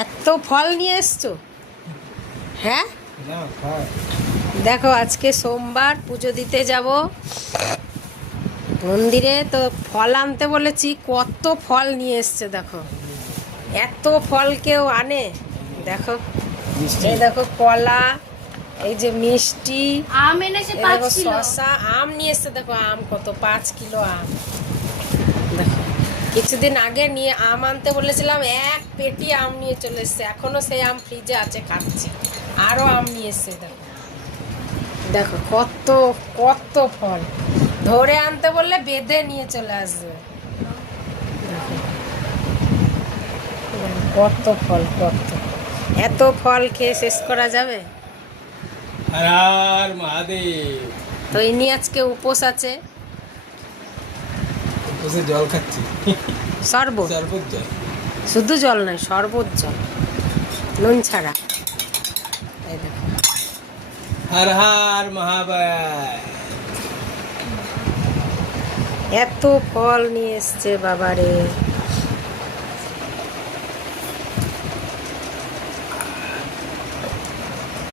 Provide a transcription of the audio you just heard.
এত ফল নিয়ে এসছো? হ্যাঁ, দেখো আজকে সোমবার, পুজো দিতে যাব মন্দিরে, তো ফল আনতে বলেছি। কত ফল নিয়ে এসছে দেখো, এত ফল কেউ আনে? দেখো, এই দেখো কলা, এই যে মিষ্টি, আম এনেছে এই 5 দেখো কিলো। শসা, আম নিয়ে এসছে। দেখো আম কত, 5 কিলো আম। দেখো কিছুদিন আগে নিয়ে আম আনতে বলেছিলাম, এক পেটি আম নিয়ে চলে এসছে। এখনো সেই আম ফ্রিজে আছে, খাচ্ছি। আরো আম নিয়ে এসছে। দেখো দেখো কত কত ফল, ধরে আনতে বললে বেঁধে নিয়ে চলে আসবে। দেখো, কত ফল, কত! এত ফল খেয়ে শেষ করা যাবে? হর হর মহাদেব। তো ইনি আজকে উপোস আছে। বসে জল খাচ্ছি, শরবত, শরবত জল। শুধু জল নয়, শরবত জল, নুন ছাড়া। এই দেখো, হর হর মহাবয়। এত ফল নিয়ে এসছে বাবারে।